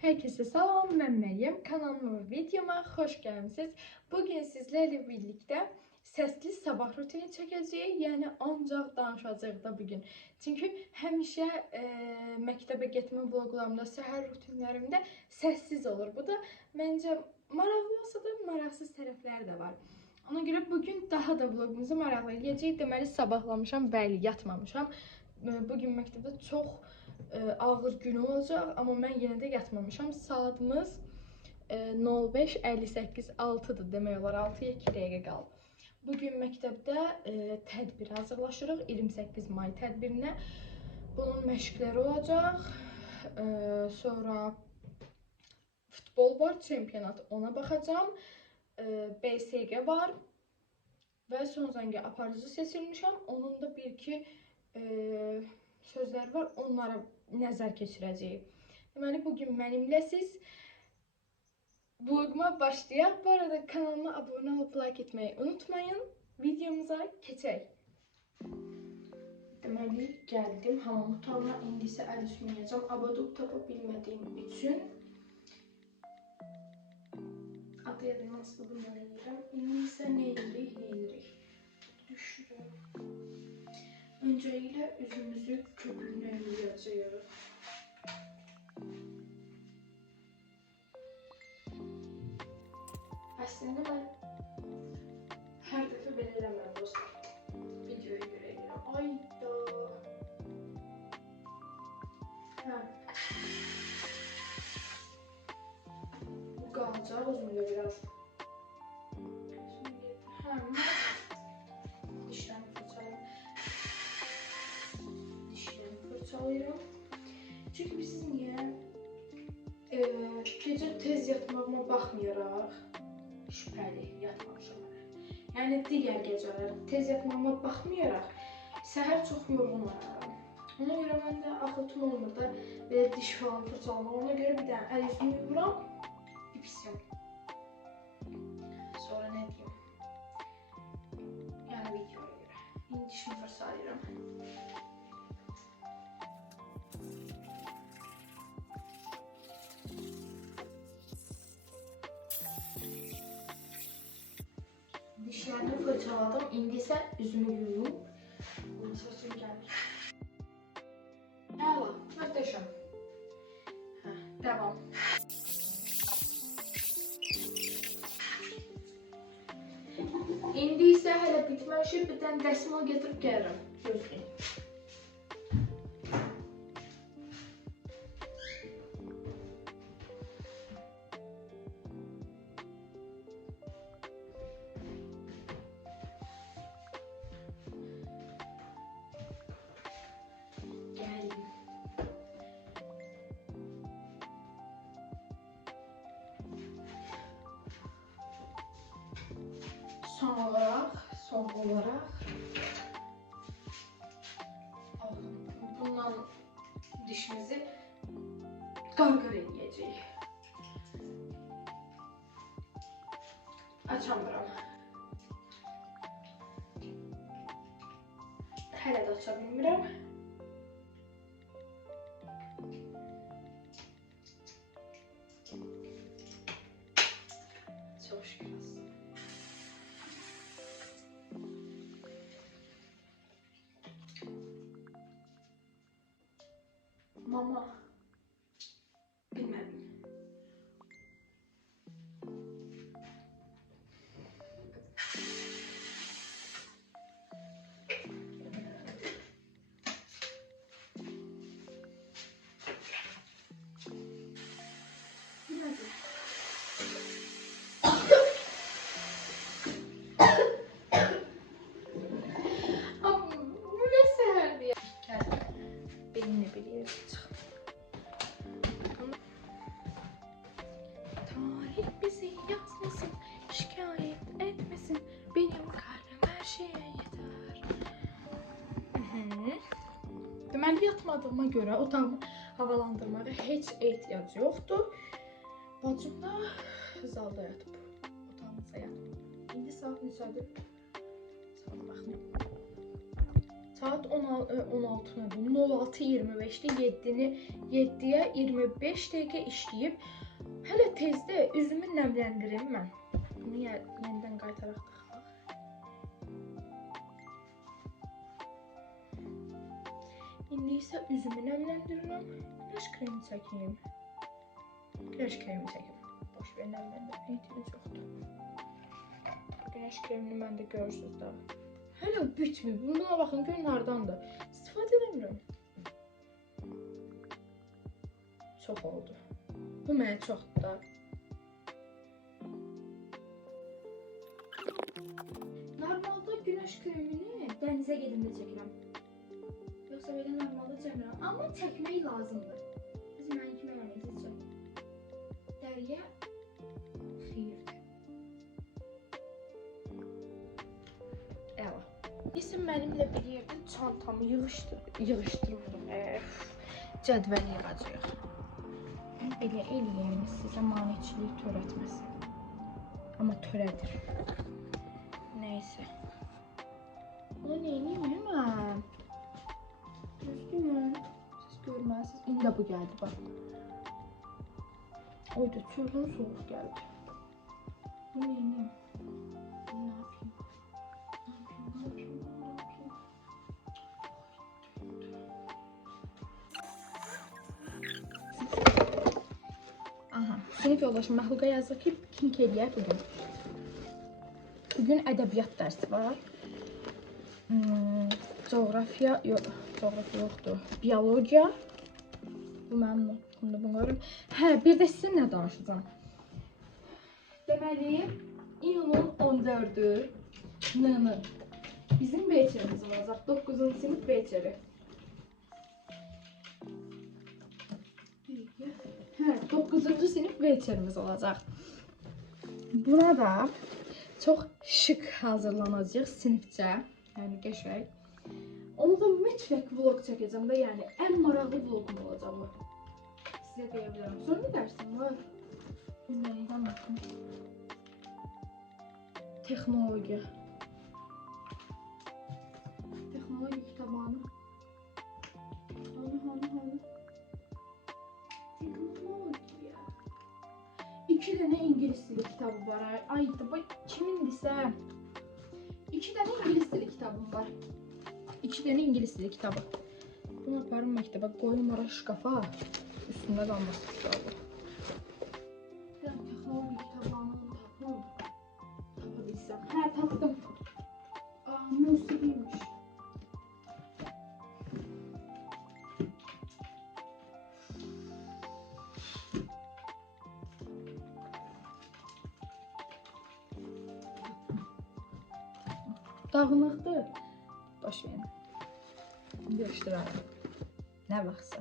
Herkese salam, mən Məryəm. Kanalıma və videoma xoş gəlmisiniz. Bugün sizlərlə birlikdə səsli sabah rutini çəkəcəyik. Yəni ancaq danışacağıq da bugün. Çünki həmişə məktəbə getmə vloqlarımda, səhər rutinlərimdə səssiz olur. Bu da məncə maraqlı olsa da maraqsız tərəfləri də var. Ona görə bugün daha da vloqumuzu maraqlı eləyəcəyik. Deməli sabahlamışam, bəli, yatmamışam. Bugün məktəbdə çox ağır gün olacaq, amma mən yenə də yatmamışam. Saatımız 05:58-6-dır, demək olar 6-ya 2 dəqiqə qaldı. Bugün məktəbdə tədbir hazırlaşırıq, 28 may tədbirinə. Bunun məşqləri olacaq. Sonra futbol var, çempionat, ona baxacağam. BSG var və son zəngə aparıcı seçilmişəm. Onun da bir-iki sözlər var, onlara nəzər keçirəcəyik. Deməli, bugün mənimləsiz. Vloguma başlayaq. Bu arada kanalıma abunə olub like etməyi unutmayın. Videomuza keçək. Deməli, gəldim hamam otağına. İndi isə əl üstümü yuyacağam. Abadub tapa bilmədiyim üçün adı yazılması bundan edirəm. İndi isə nə edirik? Düşürüm. Öncelikle üzümüzü köpüğünü yuyacağıq. Əslində mən hər dəfə belə eləmirəm dostlar. Videoya görə edirəm. Ayda. Bu qalacaq özümdə biraz. Dişlərimi çünkü biz niye gece tez yatmağıma baxmayaraq şübhəli yatmamışam. Yəni digər gecələr tez yatmağıma baxmayaraq səhər çox yorğun olaram. Ona görə mən də axıtım olmur da belə diş falan fırçalamaq. Ona görə bir dənə əl yüzümü yuyuram, pipisiyorum. Sonra nə deyim? Yəni videoya görə. İndi dişimi fırçalayıram. Dişlerimi fırçaladım. İndi isə üzümü yuyum. Bunun saçım gəlir. Əla, möhtəşəm. Devam. İndi isə hələ bitməmişik. Bir dənə dəsmal gətirib gəlirəm. Gözləyin. Son olarak bundan dişimizi qarqır edəcəyik. Açamıram. Hələ də aça bilmirəm. Çox şükür. Mama, bilmədim. Bu ne seherdi ya? Gel, benimle bir yere çık. Tarih bizi yazmasın, şikayet etmesin. Benim kalbim her şeye yeter. Deməli yatmadığıma görə otağımı havalandırmağa heç ehtiyac yoxdur. Bacım da zalda yatıb. Otağımızda yatıb. İndi saat neçədir? Saat baxmayım. Saat 16:25-də 7-yə 25 dəqiqə işləyib. Hələ tezdə üzümü nəmləndirim mən. Bunu yenidən qaytaraq taxaq. İndi isə üzümü nəmləndirirəm. Güneş kremi çəkeyim. Güneş kremi çəkim. Boş ver, nəmləndirməyə ehtiyac yoxdur. Güneş kremini mən də görürsünüz də. Hələ bitmir. Buna baxın, görün hardandır. İstifadə edəmirəm. Çox oldu. Bu mənə çoxdur da. Normalda güneş kremini dənizə gedəndə çəkirəm. Yoxsa belə normalda çəkmirəm. Amma çəkmək lazımdır. Biz mənim kimi eləməyəcək çək. Dəriyə xeyirdir. Əla. İsə mənimlə bir yerdə çantamı yığışdırıram. Cədvəl yığacaq. Belə eləyəm, sizə maneçilik törətməsin. Amma törədir. Neysə. Bunu neyniyim mən? Düzdürmü? Siz görməsiniz. İndi də bu gəldi, bax. Oyda, çöldən soğuk gəldi. Bunu neyniyim? Bunu nə yapayım? Aha, sinif yoldaşım Məxluqa yazdı ki, piknik eləyək bugün. Bugün ədəbiyyat dərsi var. Coğrafiya yoxdur. Biologiya. Bu mənim notumda bunu görürüm. Hə, bir də sizə nə danışacağım? Deməli, iyunun 14-ü nını bizim beçerimiz olacaq. 9-cu sinif beçeri. Hə, 9-cu sinif beçerimiz olacaq. Buna da çox şık hazırlanacaq sinifcə. Yəni qəşəng. Onu da mütləq vlog çəkəcəm də, yəni ən maraqlı vlogum olacaq bu. Sizə deyə bilərəm. Sonra dərsim var. Nəydən baxın. Texnologiya. Texnologiya kitabını. Hanı. Texnologiya. 2 dənə ingilis dili kitabı var. Ay, bu kimindirsə. 2 dənə ingilis dili kitabım var. 2 dənə ingilis dili kitabı. Bunu aparım məktəbə, qoyum ora şkafa. Üstündə qalması kitabı. Texnologiya kitabını tapa bilsəm. Hə, tapdım. Musiqiymiş. Dağınıqdır. Boş verin. Görüşdürərəm. Nə vaxtsa.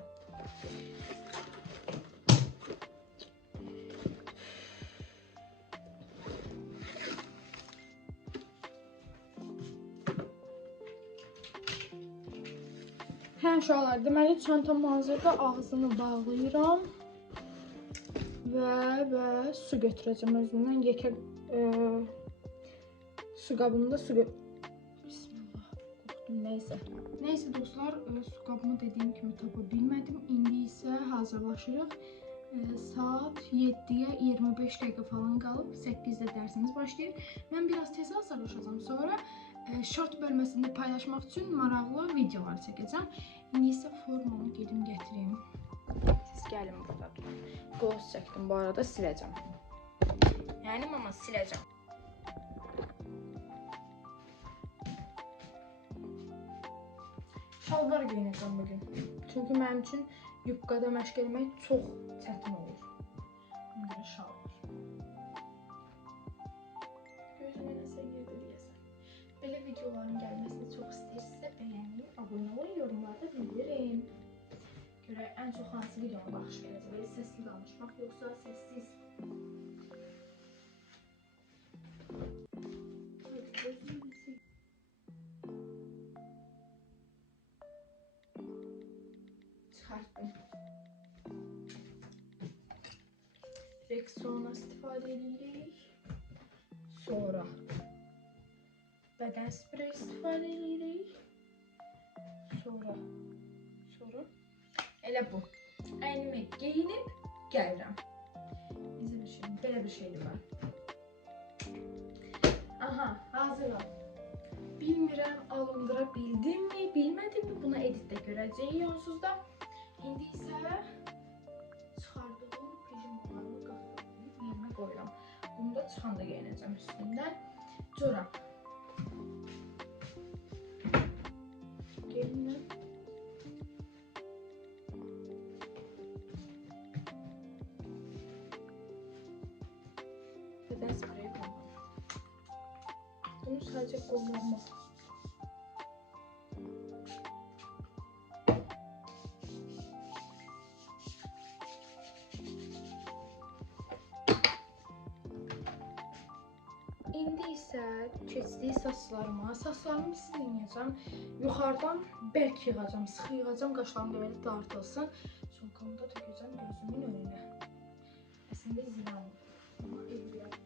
Hə, uşaqlar, deməli çantam hazırda, ağzını bağlayıram və su götürəcəm özümdən. Yekə su qabında su Bismillah, qorxdum, neysə. Neysə dostlar, su qabımı dediyim kimi tapa bilmədim. İndi isə hazırlaşırıq. Saat 7-yə 25 dəqiqə falan qalıb. 8-də dərsimiz başlayır. Mən biraz tez hazırlaşacağım. Sonra short bölməsində paylaşmaq üçün maraqlı videolar çəkəcəm. İndi isə formamı gedim gətireyim. Siz gəlin burada. Qoz çəkdim, bu arada siləcəm. Yəni mama siləcəm. Şalvar geyinəcəm bugün. Çünki mənim üçün yuqqada məşq etmək çox çətin olur. Ona görə şalvar. Gözümə nəsə girdi deyəsən. Belə videoların gəlməsini çox istəyirsinizsə bəyənin, abunə olun, yorumlarda bildirin. Görək ən çox hansı videoma baxış gələcək. Belə səsli danışmaq, yoxsa səssiz. Çıxartdım. Rexona istifadə edirik. Sonra bədən spreyi istifadə edirik. Sonra elə bu. Əynimə geyinib gəlirəm. Belə bir şeydir var. Aha, hazıram. Bilmirəm, alındıra bildim mi, bilmədim mi? Bunu editdə görəcəyik onsuz da. İndi isə çıxardığım pijamalarımı qatlayıb yerinə qoyuram. Bunu da çıxanda geyinəcəm üstündən. Corab. Gelinlə. Beden spreyi kullanıyorum. Bunu sadece kullanmak. İndi isə keçdiyi saçlarımı siləcəm. Yuxarıdan bərk yığacam, sıx yığacam, qaşlarım da belə dartılsın. Şolkamı da tökəcəm gözümün önünə. Əslində ziyan. Amma eləyəm.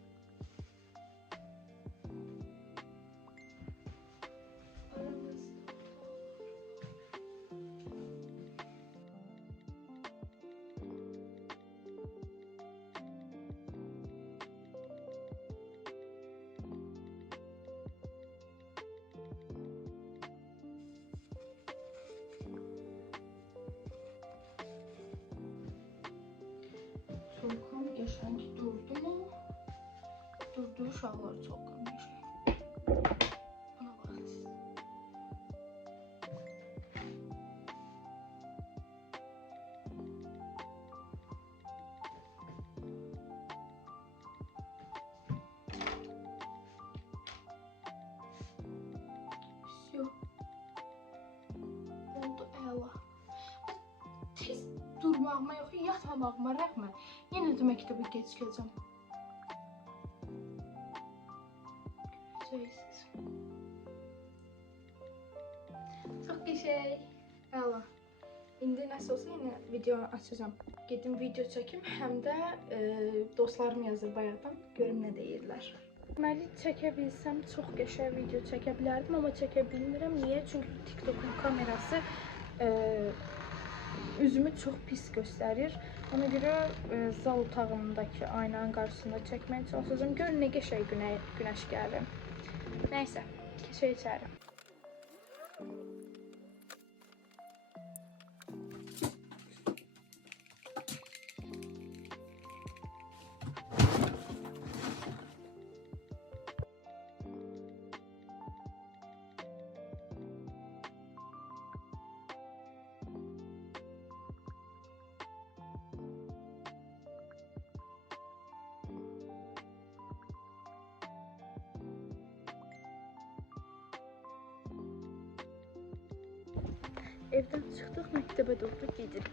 Çolkam qəşəng durdu mu? Durduğu uşaqlar çolkam qəşəng. Buna baxın siz. Всё. Oldu əla. Tez durmağıma yox, yatmamağıma rəğmən. Yenə də məktəbə gec gələcəm. Görəcəksiniz. Çox qəşəng. Əla. İndi nəsə olsa yenə video açacağım. Gedim video çəkim, həm də dostlarım yazır bayaqdan. Görüm nə deyirlər. Deməli, çəkə bilsəm çox qəşəng video çəkə bilərdim, amma çəkə bilmirəm. Niyə? Çünki TikTok'un kamerası üzümü çox pis göstərir. Ona görə zal otağımdakı aynanın qarşısında çəkməyə çalışacağım. Görün nə qəşəng günəş gəlir. Nəysə, keçək içəri. Evdən çıxdıq, məktəbə doğru gedirik.